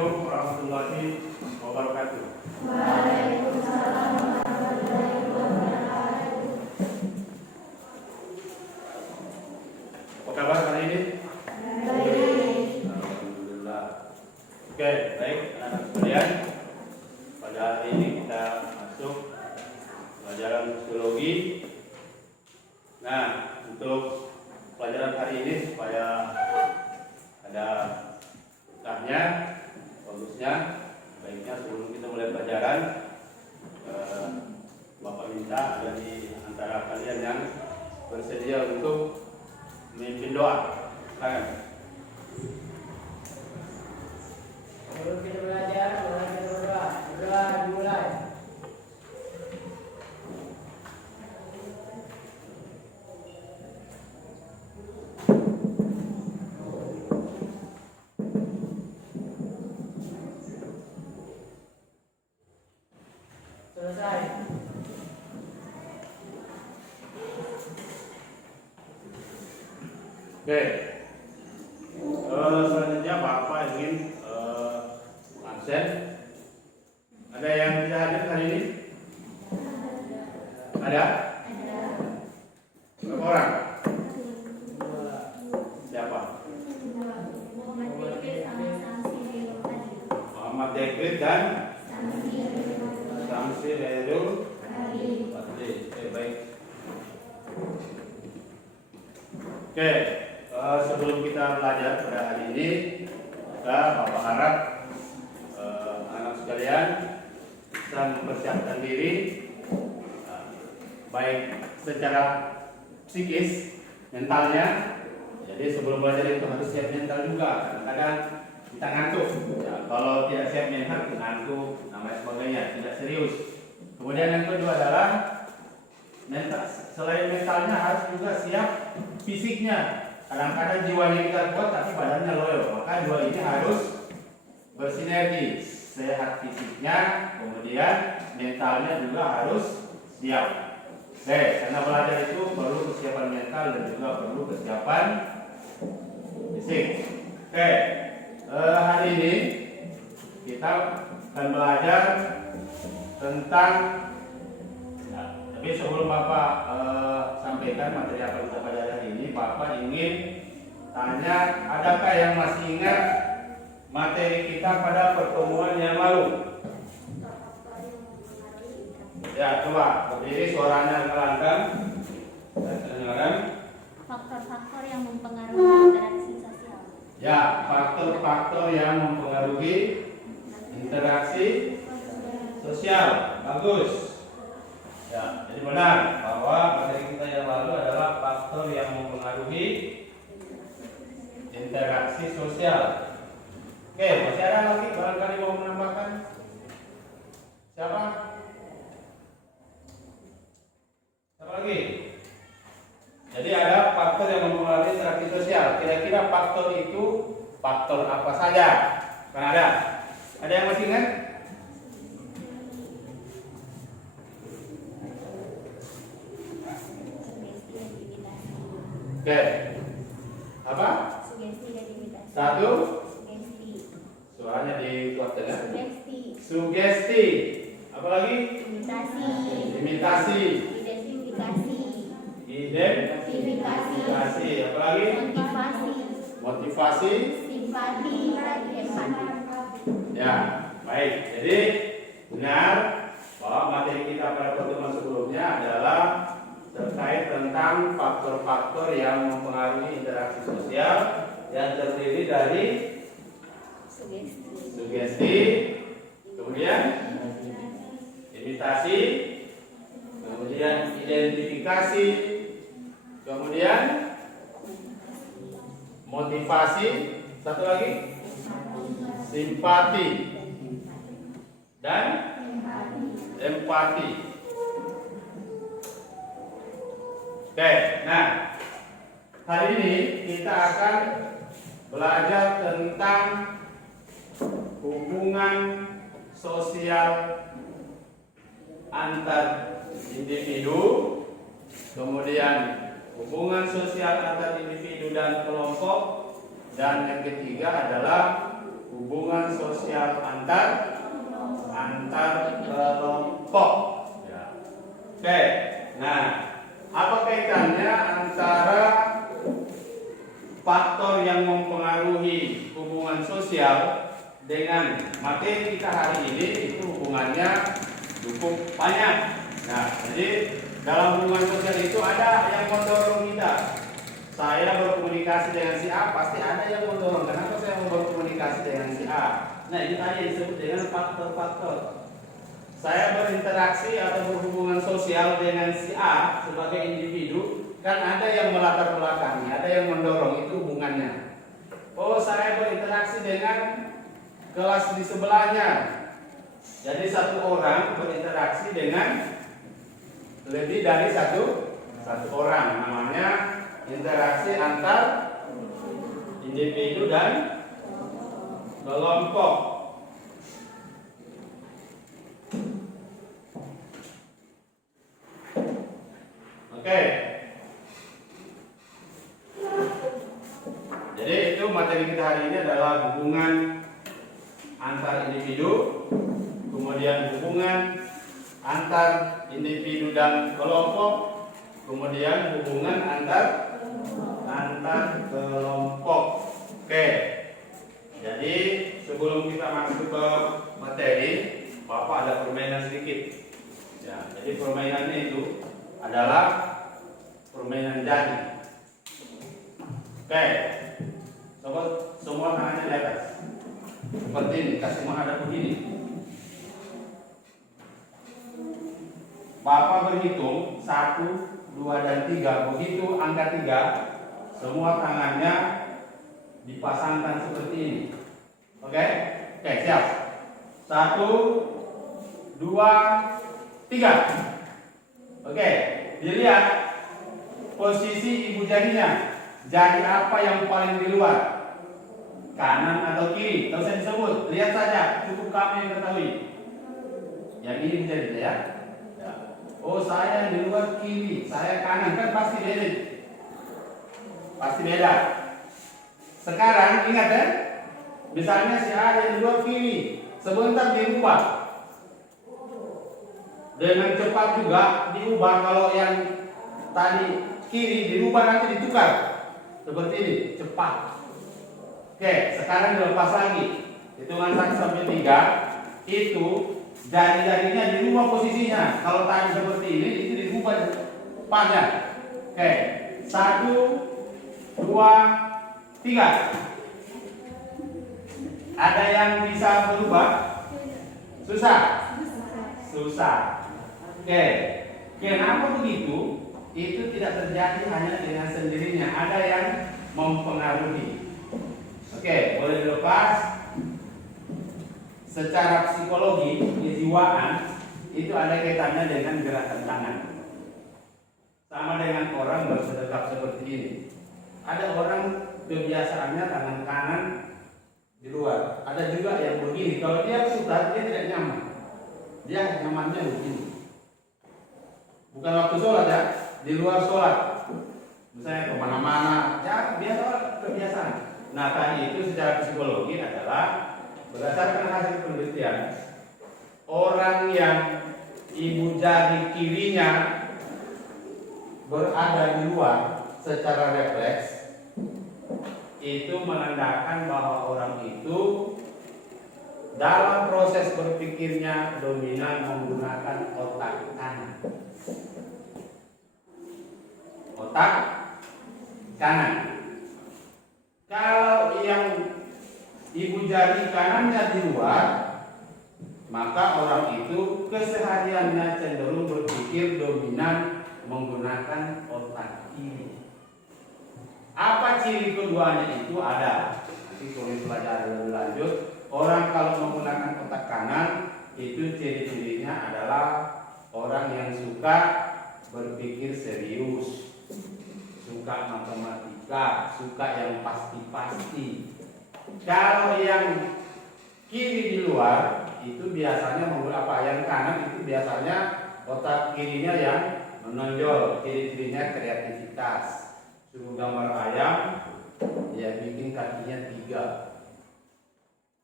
Assalamualaikum warahmatullahi wabarakatuh. Waalaikumsalam warahmatullahi wabarakatuh. Apa kabar hari ini? Baik. Alhamdulillah. Oke, baik anak-anak sekalian. Pada hari ini kita masuk pelajaran sosiologi. Nah, untuk pelajaran hari ini supaya ada tahnya, bagusnya, baiknya sebelum kita mulai pelajaran, Bapak minta dari antara kalian yang bersedia untuk memimpin doa. Silakan. Sebelum kita belajar berdoa. Berdoa dimulai. Selesai. Oke. Selanjutnya Bapak ingin absen. Ada yang tidak hadir hari ini? Ada? Berapa orang? Siapa? Muhammad David dan Samsi Lerul Fadli. Oke, baik. Oke, sebelum kita belajar pada hari ini, Bapak harap anak sekalian bisa mempersiapkan diri, baik secara psikis, mentalnya. Jadi sebelum belajar itu harus siap mental juga. Kadang-kadang kita ngantuk. Ya, kalau tidak siap mental, ngantuk, namanya sebagainya, tidak serius. Kemudian yang kedua adalah mental. Selain mentalnya harus juga siap fisiknya. Kadang-kadang jiwanya kita kuat tapi badannya loyo. Maka dua ini harus bersinergi. Sehat fisiknya, kemudian mentalnya juga harus siap. Oke, karena belajar itu perlu kesiapan mental dan juga perlu kesiapan fisik. Oke, hari ini kita akan belajar tentang, tapi sebelum Bapak sampaikan materi apa yang kita pelajari hari ini, Bapak ingin tanya, adakah yang masih ingat materi kita pada pertemuan yang lalu? Ya, coba berdiri, suaranya kelantan dan kedengaran. Faktor-faktor yang mempengaruhi interaksi sosial. Ya, faktor-faktor yang mempengaruhi interaksi sosial. Bagus. Ya, jadi benar bahwa materi kita yang lalu adalah faktor yang mempengaruhi interaksi sosial. Oke, masih ada lagi barangkali mau menambahkan? Siapa? Siapa lagi? Jadi ada faktor yang mempengaruhi interaksi sosial. Kira-kira faktor itu faktor apa saja? Kan ada? Ada yang masih ingat? Oke. Apa? Sugesti dan imitasi. Satu. Sugesti. Suaranya dikuatkan ya. Sugesti. Sugesti. Apa lagi? Imitasi. Imitasi. Identifikasi. Identifikasi. Apa lagi? Motivasi. Motivasi. Simpati dan empati. Ya, baik. Jadi benar bahwa materi kita pada pertemuan sebelumnya adalah terkait tentang faktor-faktor yang mempengaruhi interaksi sosial yang terdiri dari sugesti, kemudian imitasi, kemudian identifikasi, kemudian motivasi, satu lagi simpati dan empati. Oke, nah hari ini kita akan belajar tentang hubungan sosial antar individu, kemudian hubungan sosial antar individu dan kelompok, dan yang ketiga adalah hubungan hubungan sosial antar kelompok. Ya. Oke. Nah, apa kaitannya antara faktor yang mempengaruhi hubungan sosial dengan materi kita hari ini? Itu hubungannya cukup banyak. Nah, jadi dalam hubungan sosial itu ada yang mendorong kita. Saya berkomunikasi dengan si A, pasti ada yang mendorong. Kenapa saya mau berkomunikasi dengan si A? Nah, ini tadi disebut dengan faktor-faktor. Saya berinteraksi atau berhubungan sosial dengan si A sebagai individu, kan ada yang melatar belakangi, ada yang mendorong, itu hubungannya. Oh, saya berinteraksi dengan kelas di sebelahnya. Jadi satu orang berinteraksi dengan lebih dari satu orang, namanya interaksi antar individu dan kelompok. Oke. Jadi itu materi kita hari ini adalah hubungan antar individu, kemudian hubungan antar individu dan kelompok, kemudian hubungan antar kelompok. Oke. Jadi sebelum kita masuk ke materi, Bapak ada permainan sedikit. Ya, jadi permainannya itu adalah permainan jadi. Oke. Coba semua tangannya di atas. Seperti ini, kasih menghadap begini. Bapak berhitung 1, 2, dan 3. Begitu angka 3, semua tangannya dipasangkan seperti ini. Oke? Oke, siap. 1, 2, 3. Oke, dilihat posisi ibu jarinya. Jari apa yang paling di luar? Kanan atau kiri? Tidak usah disebut, lihat saja, cukup kamu yang ketahui. Yang ini jarinya ya. Oh, saya di luar kiri, saya kanan, kan pasti beda. Pasti beda. Sekarang ingat ya, misalnya si A ada di luar kiri, sebentar dirubah. Dengan cepat juga diubah. Kalau yang tadi kiri dirubah, nanti ditukar seperti ini, cepat. Oke, sekarang dilepas lagi. Hitungan 1 sampai 3 itu jari-jarinya dirubah posisinya. Kalau tadi seperti ini, itu dirubah panjang. Oke, 1, 2, 3. Ada yang bisa berubah? Susah? Susah. Oke, kenapa begitu? Itu tidak terjadi hanya dengan sendirinya. Ada yang mempengaruhi. Oke, boleh dilepas. Secara psikologi, kejiwaan itu ada kaitannya dengan gerakan tangan. Sama dengan orang bersedekap seperti ini. Ada orang kebiasaannya tangan kanan di luar. Ada juga yang begini. Kalau dia putar, dia tidak nyaman. Dia nyamannya begini. Bukan waktu sholat ya, di luar sholat. Misalnya kemana-mana, ya biasa kebiasaan. Nah, tadi itu secara psikologi adalah berdasarkan hasil penelitian, orang yang ibu jari kirinya berada di luar secara refleks, itu menandakan bahwa orang itu dalam proses berpikirnya dominan menggunakan otak kanan. Otak kanan. Kalau yang ibu jari kanannya di luar, maka orang itu kesehariannya cenderung berpikir dominan menggunakan otak kiri. Apa ciri keduanya itu ada? Nanti kalau dipelajari lebih lanjut. Orang kalau menggunakan otak kanan itu ciri-cirinya adalah orang yang suka berpikir serius, suka matematika, suka yang pasti-pasti. Kalau yang kiri di luar itu biasanya apa? Yang kanan itu biasanya otak kirinya yang menonjol, ciri-cirinya kreativitas. Suruh gambar ayam, dia bikin kakinya 3.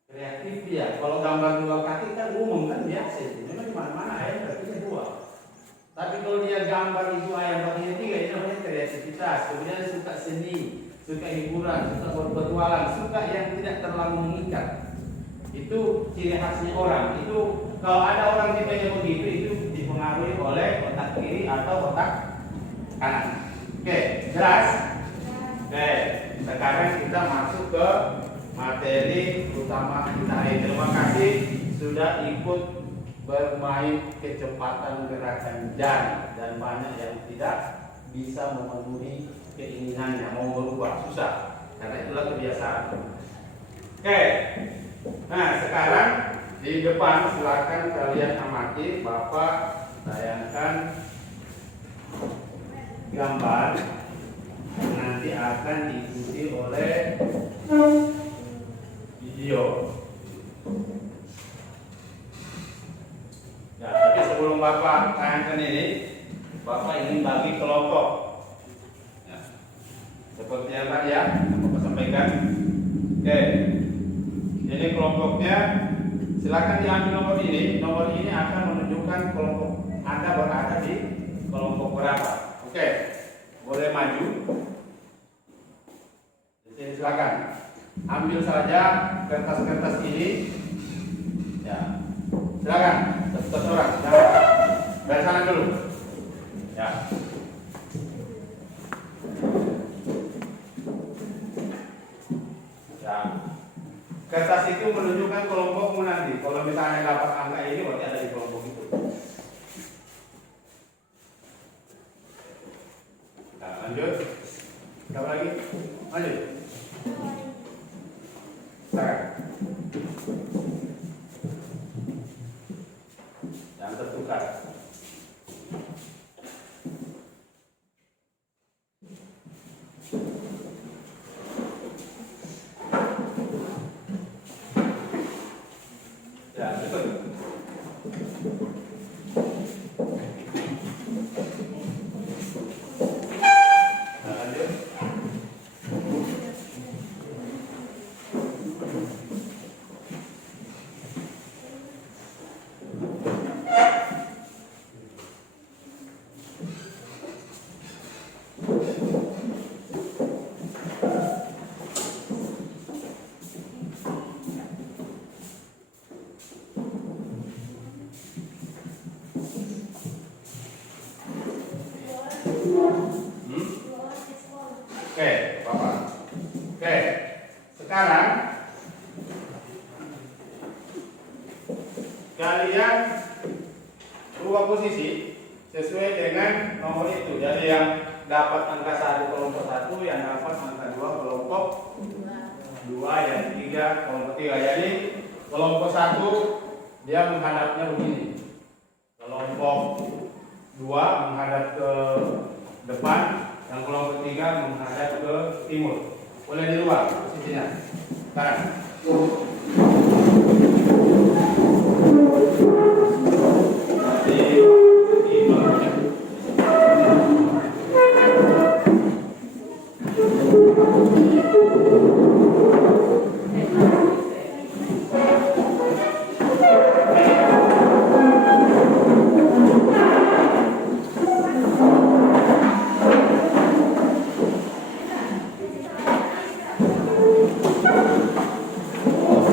kreatif dia. Kalau gambar dua kaki kan umum kan biasa itu. Memang di mana-mana ayam kakinya dua. Tapi kalau dia gambar itu ayam kakinya tiga, ini namanya kreativitas. Kemudian suka seni, suka hiburan, suka berpetualang, suka yang tidak terlalu mengikat. Itu ciri khasnya orang. Itu kalau ada orang tipenya begitu, itu dipengaruhi oleh otak kiri atau otak kanan. Oke, jelas? Oke, sekarang kita masuk ke materi utama kita. Terima kasih sudah ikut bermain kecepatan gerakan jari, dan banyak yang tidak bisa memenuhi keinginannya, mau berubah susah karena itulah kebiasaan. Oke, nah sekarang di depan silakan kalian amati. Bapak tayangkan gambar yang nanti akan diikuti oleh video. Ya, tapi sebelum Bapak tayangkan ini, Bapak ingin bagi kelompok. Ya, seperti yang tadi ya, Bapak sampaikan. Oke, jadi kelompoknya silakan diambil nomor ini. Nomor ini akan menunjukkan kelompok Anda berada di kelompok berapa. Oke, boleh maju. Jadi silakan ambil saja kertas-kertas ini. Ya, silakan satu orang. Dari sana dulu. Ya. Ya. Kertas itu menunjukkan kelompokmu nanti. Kalau misalnya dapat angka ini, berarti ada di kelompok itu. Nah, lanjut. Siapa lagi? Lanjut. Silakan. Yang tertukar. Ya, betul. Nah, lanjut. Oke, Bapak. Oke, sekarang kalian rubah posisi sesuai dengan nomor itu. Jadi yang dapat angka 1 kelompok 1, yang dapat angka 2 kelompok 2, yang 3 kelompok 3. Jadi kelompok 1 dia menghadapnya begini. Kelompok 2 menghadap ke depan, yang kelompok 3 menghadap ke timur. Boleh dirubah posisinya. Sekarang.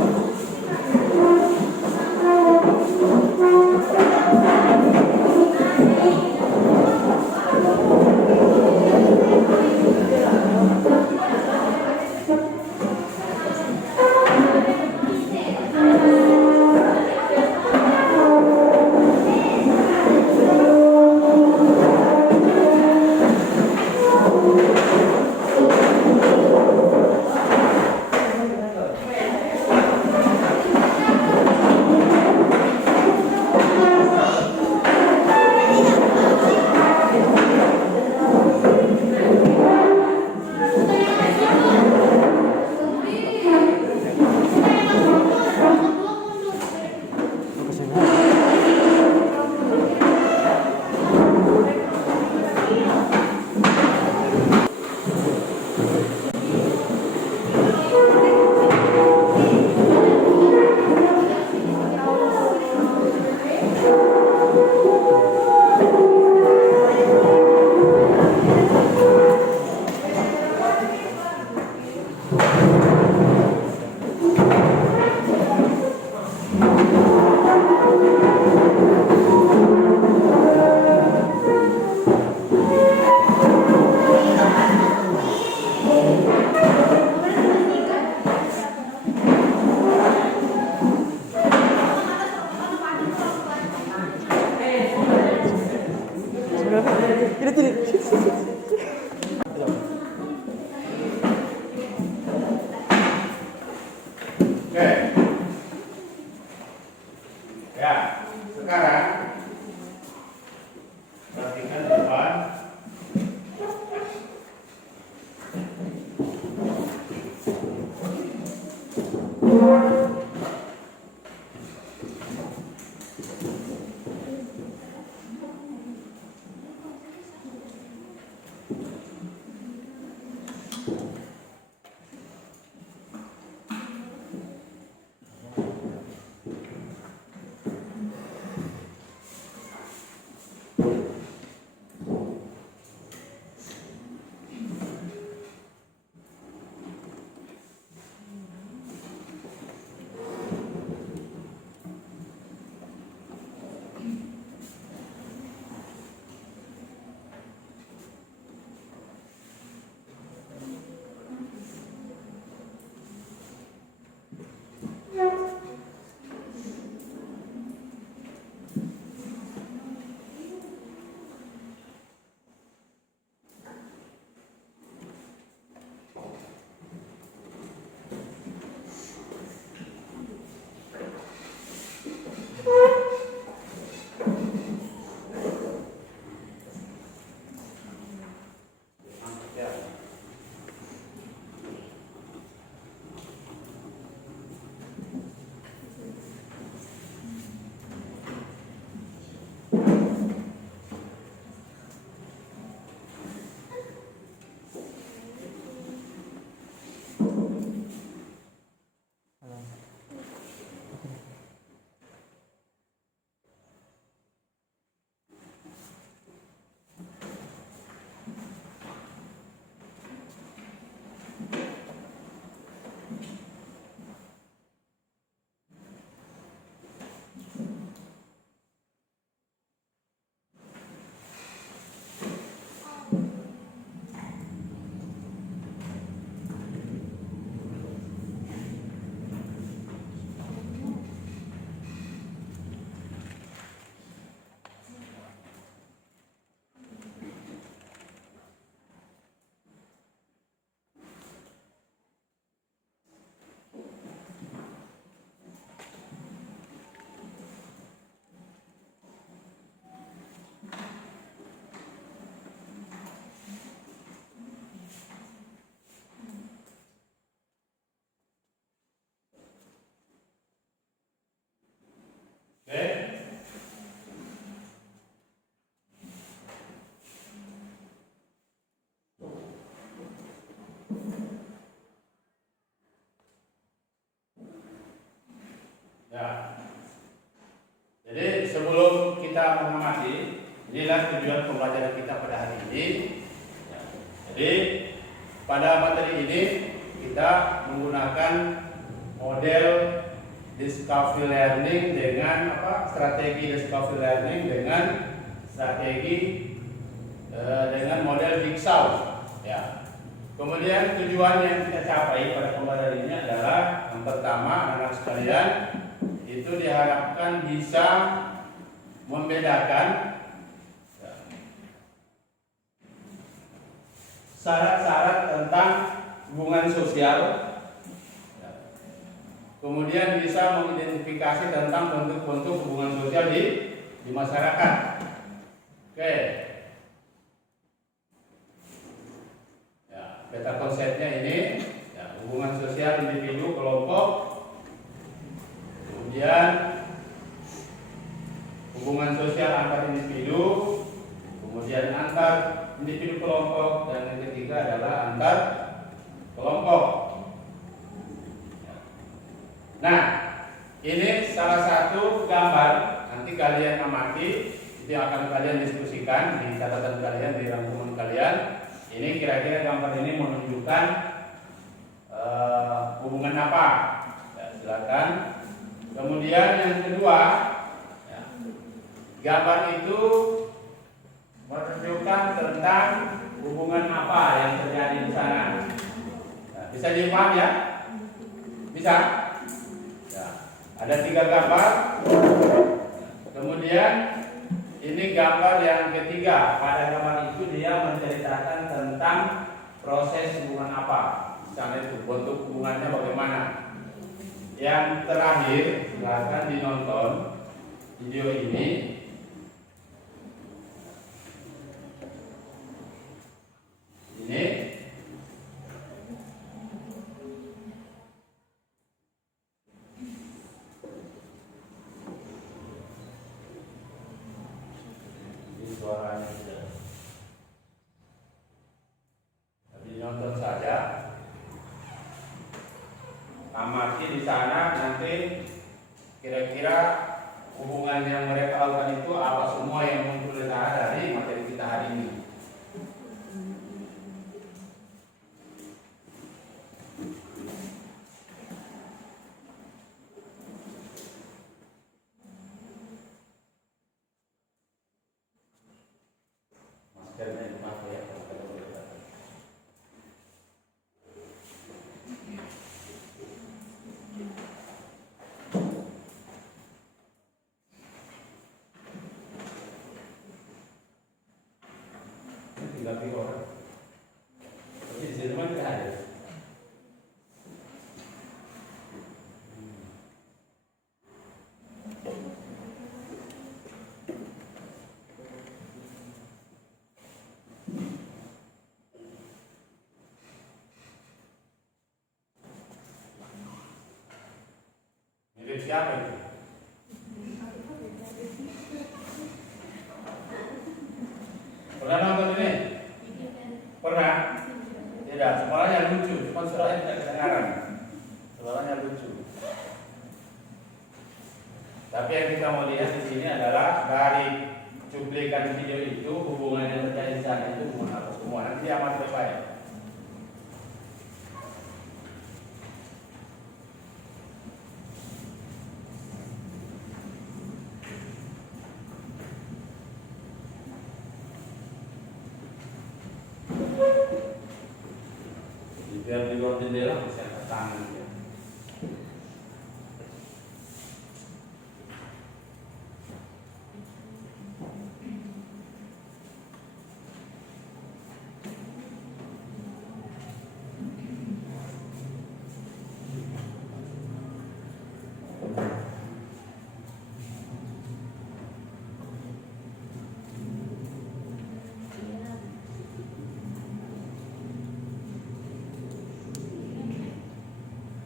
Ya. Jadi sebelum kita mengamati, inilah tujuan pembelajaran kita pada hari ini. Ya. Jadi pada materi ini kita menggunakan model discovery learning dengan strategi discovery learning dengan strategi dengan model jigsaw. Ya. Kemudian tujuan yang kita capai pada pembelajaran ini adalah yang pertama, anak-anak sekalian, itu diharapkan bisa membedakan syarat-syarat tentang hubungan sosial, kemudian bisa mengidentifikasi tentang bentuk-bentuk hubungan sosial di masyarakat. Oke. Ya, peta konsepnya ini, ya, hubungan sosial individu kelompok, kemudian hubungan sosial antar individu, kemudian antar individu kelompok, dan yang ketiga adalah antar kelompok. Nah, ini salah satu gambar, nanti kalian amati, itu yang akan kalian diskusikan di catatan kalian, di rangkuman kalian. Ini kira-kira gambar ini menunjukkan hubungan apa? Ya, silakan. Kemudian yang kedua, ya, gambar itu menunjukkan tentang hubungan apa yang terjadi di sana. Nah, bisa dipahami ya? Bisa? Ya. Ada 3 gambar. Kemudian ini gambar yang ketiga. Pada gambar itu dia menceritakan tentang proses hubungan apa. Misalnya itu bentuk hubungannya bagaimana. Yang terakhir, silakan dinonton video ini. Ini suaranya sudah. Tapi nonton saja. Amati di sana, nanti kira-kira hubungan yang mereka lakukan itu apa semua yang muncul dari materi kita hari ini. Maskernya dipakai ya, kalau kita boleh datang. Tinggal pilih orang. Tapi di sini mah tidak ada. Mirip siapa itu? Pernah nonton ini? Pernah? Tidak, suaranya lucu, cuma suaranya tidak kedengaran. Suaranya lucu. Tapi yang kita mau lihat di sini adalah dari cuplikan video itu, hubungan yang terjadi di sana itu hubungan apa semua. Nanti amat baik. Biar di luar jendela bisa angkat tangan ya.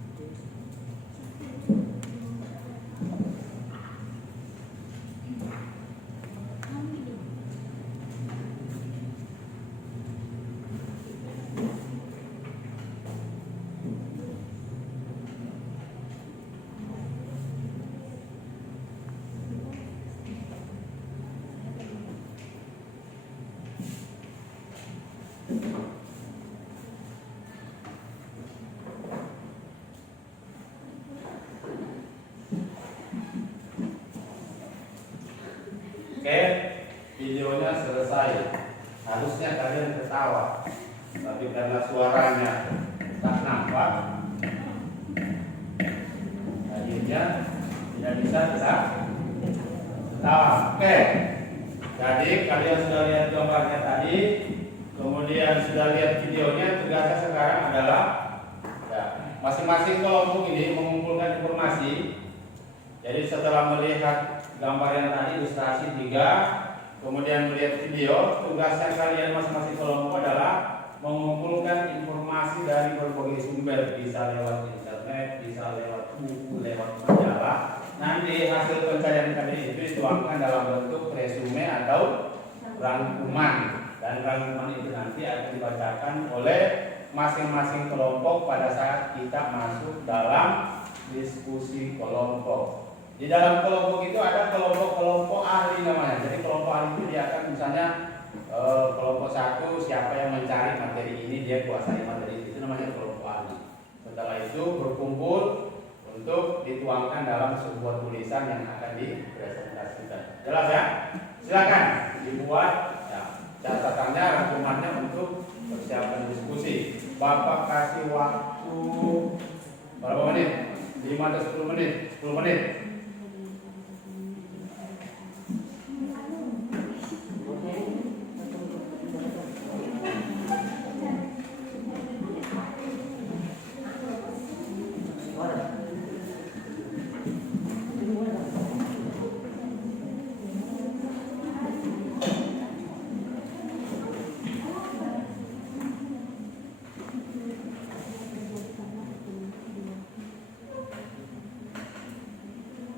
Oke, videonya selesai. Harusnya kalian ketawa, tapi karena suaranya tak nampak, akhirnya tidak bisa ketawa. Oke, jadi kalian sudah lihat gambarnya tadi, kemudian sudah lihat videonya. Tugasnya sekarang adalah ya, masing-masing kelompok ini mengumpulkan informasi. Jadi setelah melihat gambar yang tadi ilustrasi 3, kemudian melihat video, tugasnya kalian masing-masing kelompok adalah mengumpulkan informasi dari berbagai sumber, bisa lewat internet, bisa lewat buku, lewat majalah. Nanti hasil pencarian kalian itu dituangkan dalam bentuk resume atau rangkuman, dan rangkuman itu nanti akan dibacakan oleh masing-masing kelompok pada saat kita masuk dalam diskusi kelompok. Di dalam kelompok itu ada kelompok-kelompok ahli namanya. Jadi kelompok ahli itu dia akan misalnya kelompok 1 siapa yang mencari materi ini, dia kuasai materi itu namanya kelompok ahli. Setelah itu berkumpul untuk dituangkan dalam sebuah tulisan yang akan dipresentasikan. Jelas ya? Silakan dibuat ya, catatannya, rangkumannya untuk persiapan diskusi. Bapak kasih waktu berapa menit? 5 atau 10 menit? 10 menit.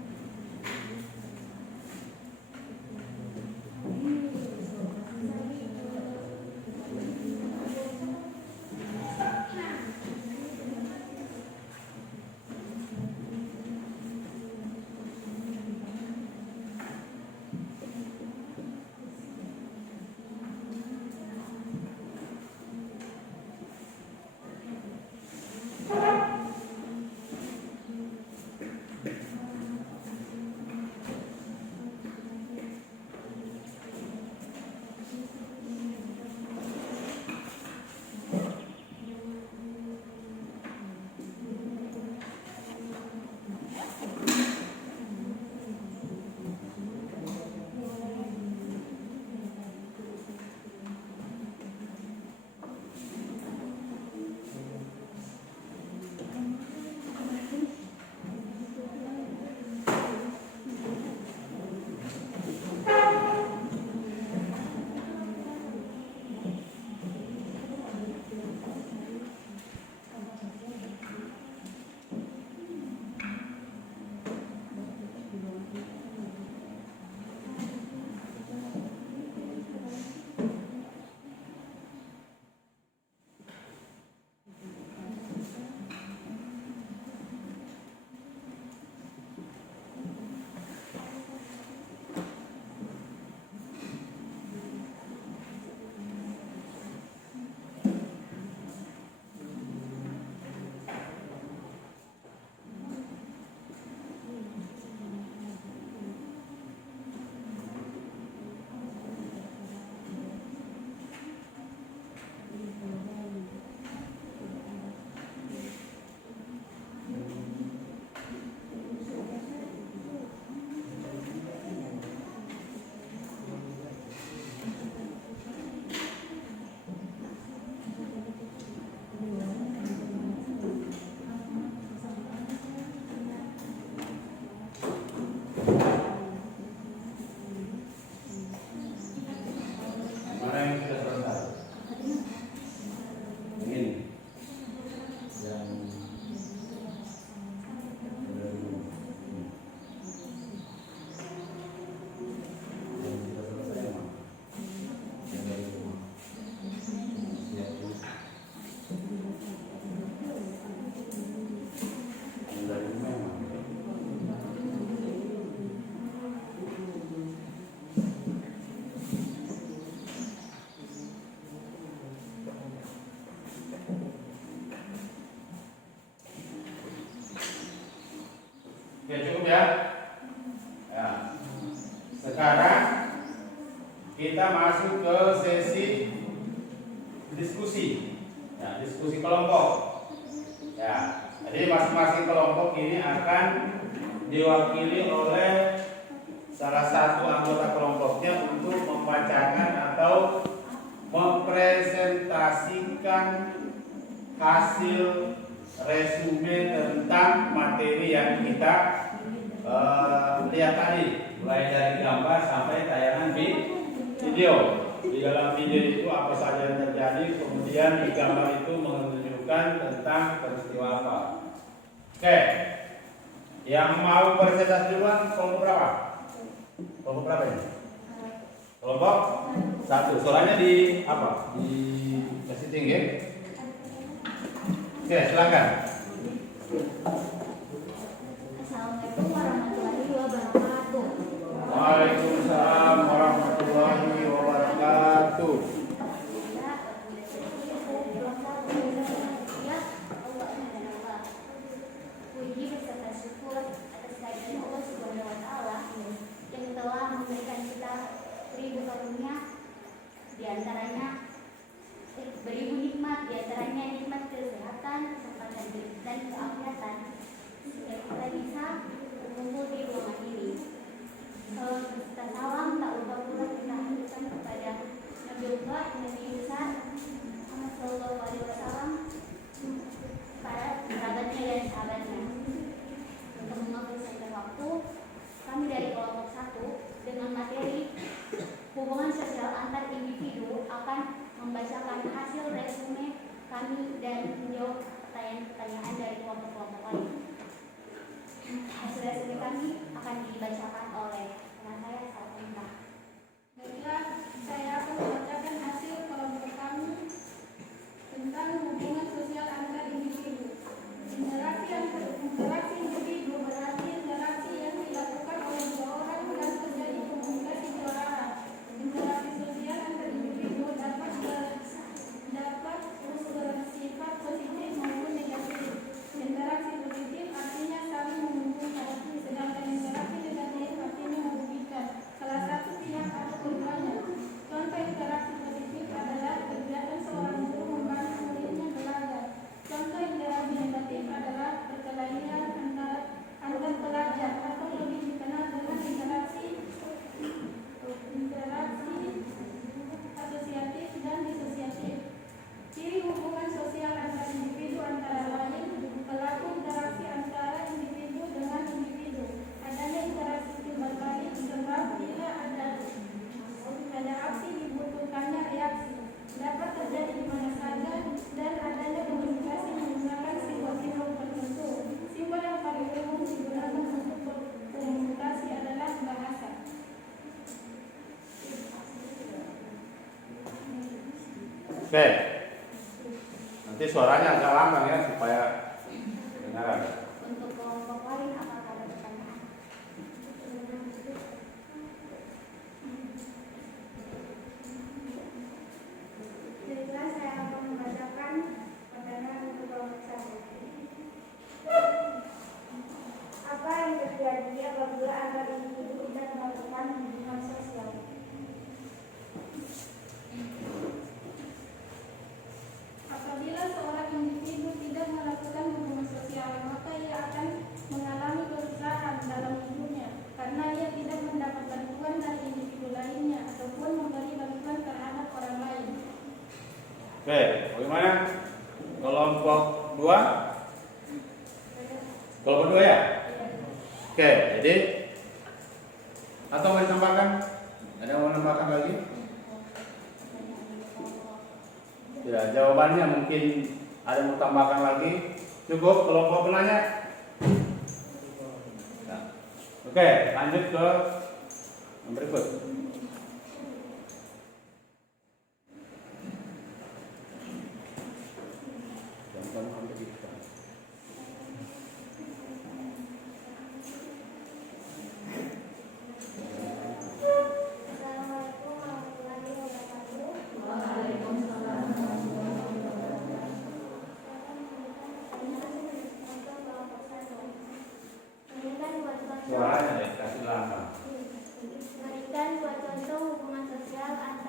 kita masuk ke sesi diskusi. Ya, diskusi kelompok. Ya, jadi masing-masing kelompok ini akan diwakili oleh salah satu anggota kelompoknya untuk membacakan atau mempresentasikan hasil resume tentang materi yang kita lihat tadi, mulai dari gambar sampai tayangan di video. Di dalam video itu apa saja yang terjadi, kemudian di gambar itu menunjukkan tentang peristiwa apa. Oke, yang mau presentasi duluan kelompok berapa? Kelompok berapa ini? Kelompok 1. Suaranya di apa? Di kasih tinggi. Oke, silakan. Assalamualaikum warahmatullahi wabarakatuh. Waalaikumsalam warahmatullahi wabarakatuh. Puji beserta syukur atas kehadiran Allah Subhanahu wa taala yang telah memberikan kita beribu karunia, di antaranya beribu nikmat, di antaranya nikmat kesehatan, kesempatan dan keafiatan, sehingga kita bisa berkumpul di ruangan ini. Kita salam tak lupa pula kita haturkan kepada Nabiullah Nabi besar Muhammad Sallallahu Alaihi Wasallam, para kerabatnya dan sahabatnya. Untuk menghabiskan waktu, kami dari kelompok 1 dengan materi hubungan sosial antar individu akan membacakan hasil resume kami dan menjawab pertanyaan-pertanyaan dari kelompok-kelompok lain. Hasil resume kami akan dibacakan oleh teman saya Salma. Baiklah, saya akan membacakan hasil kelompok kami tentang hubungan sosial antar individu. Interaksi individu berarti interaksi yang dilakukan oleh dua orang dan terjadi komunikasi dua arah. Interaksi sosial antar individu dapat bersifat positif maupun negatif. Interaksi positif artinya saling menguntungkan, sedangkan interaksi negatif artinya merugikan salah satu pihak atau keduanya. Contoh interaksi positif adalah kegiatan seorang guru membantu muridnya belajar. Contoh interaksi negatif adalah perkelahian antar pelajar atau lebih dikenal dengan interaksi asosiatif dan disosiatif. Ciri hubungan sosial antar individu antara lain pelaku interaksi antara individu dengan individu. Adanya interaksi timbal balik sebab bila ada aksi dibutuhkannya reaksi. Dapat terjadi di mana saja dan adanya komunikasi menggunakan simbol-simbol tertentu. Simbol yang paling umum digunakan untuk komunikasi adalah bahasa. Oke. Nanti suaranya agak lambang ya supaya dengaran. Untuk kelompok lain apakah ada pertanyaan? Baiklah, saya akan membacakan pertanyaan untuk kelompok 1. Apa yang terjadi apabila antar individu tidak melakukan hubungan sosial? Apabila seorang individu tidak melakukan hubungan sosial, maka ia akan mengalami kesusahan dalam hidupnya karena ia tidak mendapat bantuan dari individu lainnya ataupun memberi bantuan terhadap orang lain. Oke, bagaimana? Kelompok 2? Kelompok 2 ya? Oke, jadi atau mau ditambahkan? Ada yang mau menambahkan lagi? Ya, jawabannya mungkin ada yang mau tambahkan lagi. Cukup kelompok penanya? Nah. Oke, lanjut ke yang berikut. Assalamualaikum warahmatullahi wabarakatuh. Suaranya ya, kasih lambang. Berikan dua contoh hubungan sosial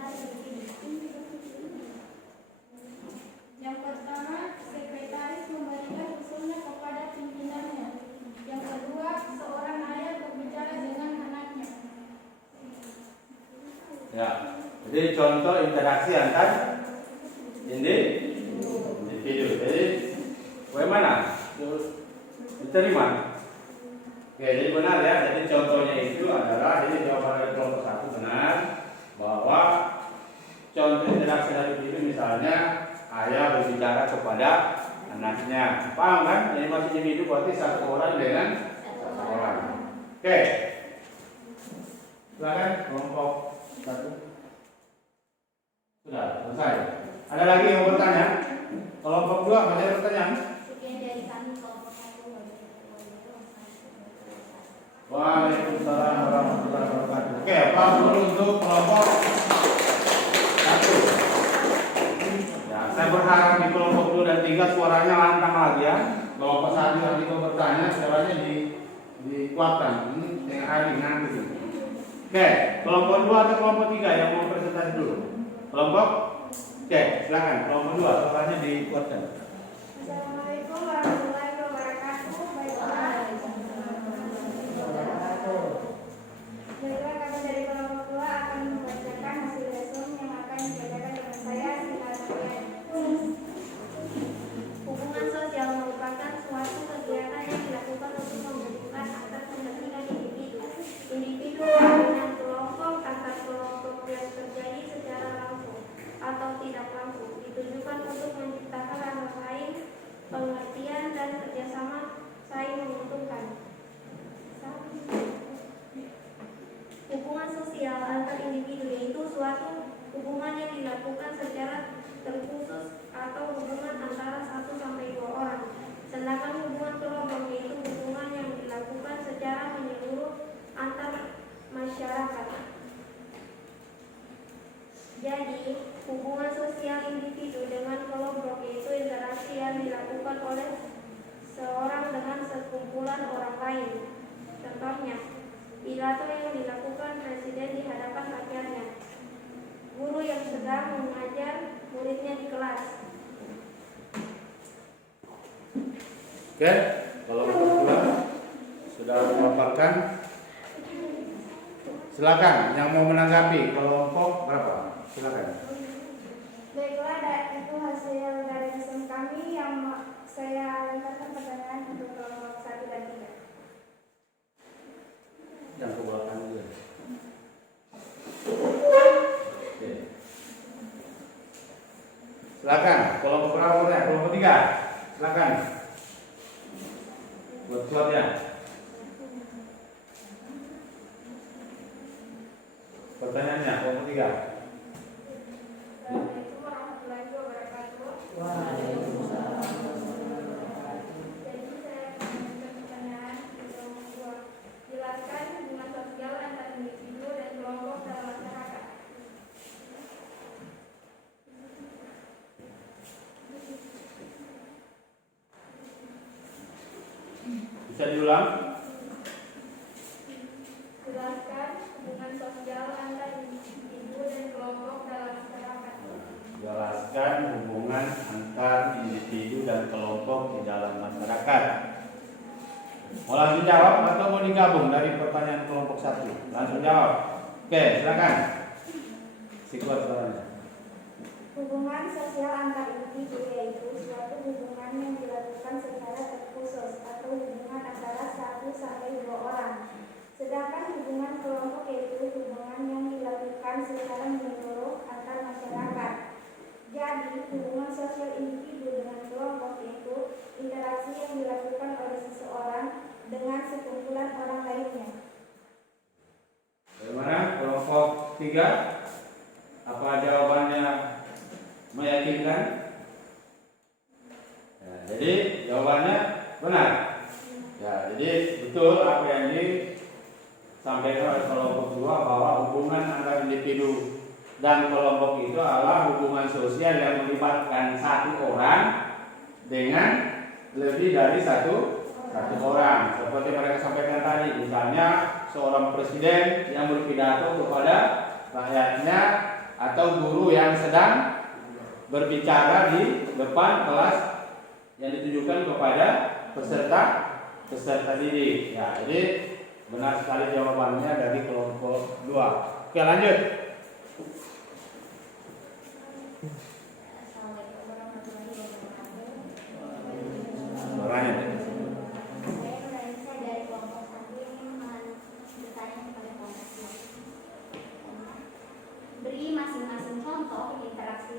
Ya. Jadi contoh interaksi antar individu. Jadi bagaimana? Diterima? Oke, jadi benar ya. Jadi contohnya itu adalah, jadi jawaban dari kelompok 1 benar, bahwa contoh interaksi individu misalnya ayah berbicara kepada anaknya. Paham kan? Jadi masih individu berarti satu orang dengan satu orang. Oke. Silakan kelompok 1. Sudah selesai. Ada lagi yang mau bertanya? Kelompok 2 masih ada pertanyaan? Sekian dari kami kelompok 1. Waalaikumsalam warahmatullahi wabarakatuh. Oke, apa dulu untuk kelompok 1? Ya, saya berharap di kelompok 2 dan 3 suaranya lantang lagi ya. Kelompok 1 yang itu bertanya suaranya dikuatkan. Ini yang hari nanti. Oke, kelompok 2 atau kelompok 3 yang mau presentasi dulu? Kelompok? Oke, silakan. Kelompok 2 suaranya dikuatkan. Assalamualaikum warahmatullahi wabarakatuh. Baiklah, kami dari kelompok 2 akan membacakan hasil lesson yang akan dibacakan dengan saya Sinatria. Hubungan sosial merupakan suatu kegiatan yang dilakukan untuk menghubungkan antar kepentingan individu dengan kelompok, antar kelompok yang terjadi secara langsung atau tidak langsung, ditujukan untuk menciptakan rasa saing, pengertian, dan kerjasama saling menguntungkan. Hubungan sosial antar individu yaitu suatu hubungan yang dilakukan secara terkhusus atau hubungan antara 1 sampai 2 orang. Sedangkan hubungan kelompok yaitu hubungan yang dilakukan secara menyeluruh antar masyarakat. Jadi, hubungan sosial individu dengan kelompok yaitu interaksi yang dilakukan oleh seorang dengan sekumpulan orang lain. Contohnya, pidato yang dilakukan presiden di hadapan rakyatnya, guru yang sedang mengajar muridnya di kelas. Oke, kalau kelompok 2 sudah memaparkan, silakan yang mau menanggapi kelompok berapa? Silakan. Baiklah, itu hasil dari lesson kami yang saya lemparkan pertanyaan untuk kelompok 1 dan 3. Yang ke belakang juga. Oke. Silakan, kelompok berapa ya? Kelompok 3. Silakan. Buat ya. Pertanyaannya kelompok 3. Assalamualaikum warahmatullahi wabarakatuh. Waalaikumsalam. Jadi saya akan mengajukan pertanyaan untuk kelompok 2. Jelaskan hubungan sosial antar individu dan kelompok dalam masyarakat. Bisa diulang? Jelaskan hubungan sosial antar individu dan kelompok dalam masyarakat. Jelaskan hubungan antar individu dan kelompok di dalam masyarakat. Mau langsung jawab atau mau digabung dari pertanyaan kelompok 1? Langsung jawab. Oke, silakan. Sikuat suaranya. Hubungan sosial antar individu yaitu suatu hubungan yang dilakukan secara terkhusus atau hubungan antara 1 sampai 2 orang. Sedangkan hubungan kelompok yaitu hubungan yang dilakukan secara menyeluruh antar masyarakat. Jadi, hubungan sosial individu dengan kelompok yaitu interaksi yang dilakukan oleh seseorang dengan sekumpulan orang lainnya. Bagaimana kelompok 3? Apa jawabannya meyakinkan? Ya, jadi jawabannya benar. Ya, jadi betul apa yang disampaikan oleh kelompok 2 bahwa hubungan antara individu dan kelompok itu adalah hubungan sosial yang melibatkan satu orang dengan lebih dari satu orang. Seperti mereka sampaikan tadi, misalnya seorang presiden yang berpidato kepada rakyatnya atau guru yang sedang berbicara di depan kelas yang ditujukan kepada peserta didik. Ya, jadi benar sekali jawabannya dari kelompok 2. Oke, lanjut.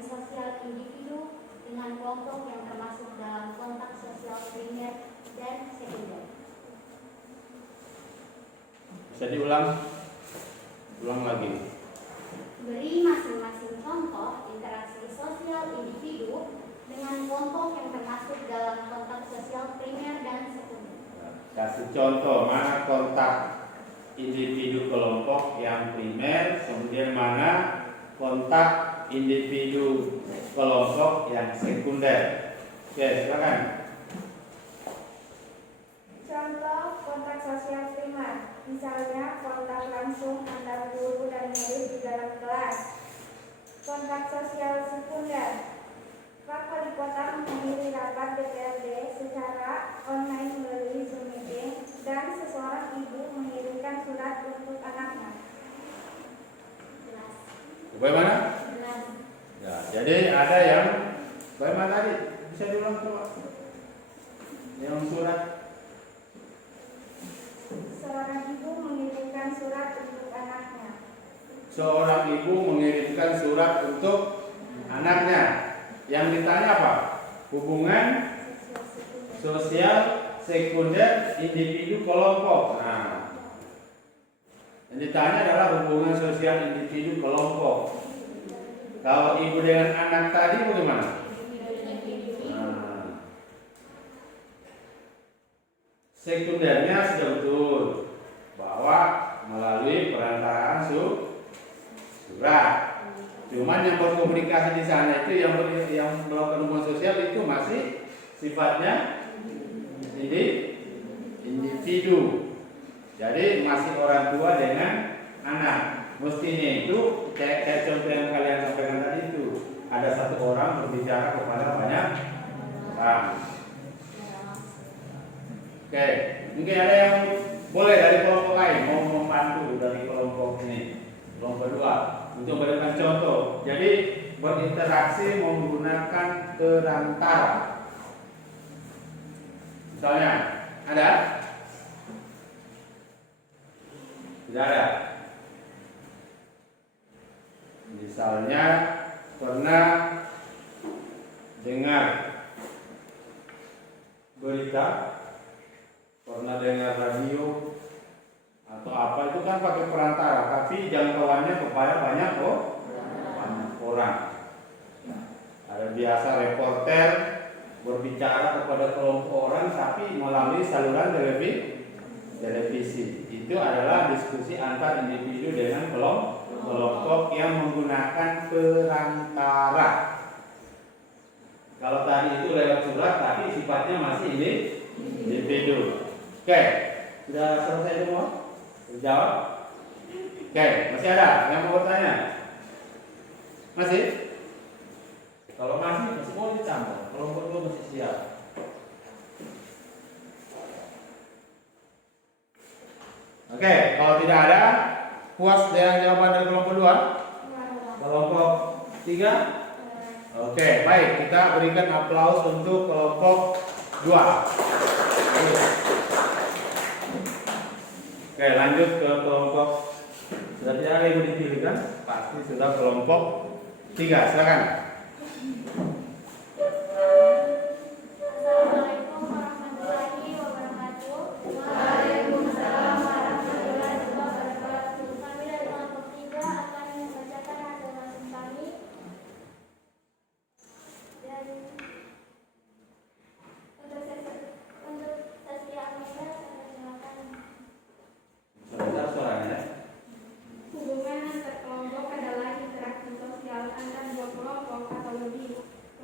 sosial individu dengan kelompok yang termasuk dalam kontak sosial primer dan sekunder. Bisa diulang? Ulang lagi. Beri masing-masing contoh interaksi sosial individu dengan kelompok yang termasuk dalam kontak sosial primer dan sekunder. Kasih contoh mana kontak individu kelompok yang primer, kemudian mana kontak individu kelompok yang sekunder. Oke, silakan. Contoh kontak sosial primer, misalnya kontak langsung antar guru dan murid di dalam kelas. Kontak sosial sekunder, Pak Wali Kota menghadiri rapat DPRD secara online melalui Zoom meeting dan seseorang ibu mengirimkan surat untuk anaknya. Jelas. Bagaimana? Jelas. Ya, jadi ada yang bagaimana tadi? Bisa diulang coba. Yang surat. Seorang ibu mengirimkan surat untuk anaknya. Seorang ibu mengirimkan surat untuk anaknya. Yang ditanya apa? Hubungan sosial sekunder individu kelompok. Nah, yang ditanya adalah hubungan sosial individu kelompok. Kalau ibu dengan anak tadi bagaimana? Nah, sekundernya sudah betul bahwa melalui perantaraan surat. Cuman yang berkomunikasi di sana itu yang melakukan hubungan sosial itu masih sifatnya individu. Jadi masih orang tua dengan anak. Mestinya itu kayak contoh yang kalian sampaikan tadi itu ada satu orang berbicara kepada banyak orang. Oke, mungkin ada yang boleh dari kelompok lain mau membantu dari kelompok ini, kelompok kedua untuk memberikan contoh. Jadi berinteraksi menggunakan perantara. Misalnya ada? Tidak ada. Misalnya pernah dengar berita, pernah dengar radio atau apa itu kan pakai perantara, tapi jangkauannya kepada banyak orang. Ada biasa reporter berbicara kepada kelompok orang tapi melalui saluran televisi. Itu adalah diskusi antar individu dengan kelompok yang menggunakan perantara. Kalau tadi itu lewat surat, tapi sifatnya masih individu. Oke, sudah selesai semua? Jawab? Oke, masih ada yang mau bertanya? Masih? Kalau masih mau dicampur. Kelompok dua masih siap. Oke, kalau tidak ada, puas dengan jawaban dari kelompok 2? Kelompok 3? Oke, baik, kita berikan aplaus untuk kelompok 2. Oke, lanjut ke kelompok. Sudah tidak ada yang dipilih kan? Pasti sudah kelompok 3, silakan. Assalamualaikum warahmatullahi wabarakatuh. Waalaikumsalam warahmatullahi wabarakatuh. Kami dari kelompok 3 akan membacakan hasil masing kami. Dan untuk sesi Amanda, saya silakan. Sebentar suaranya. Hubungan antar kelompok adalah interaksi sosial antar dua kelompok atau lebih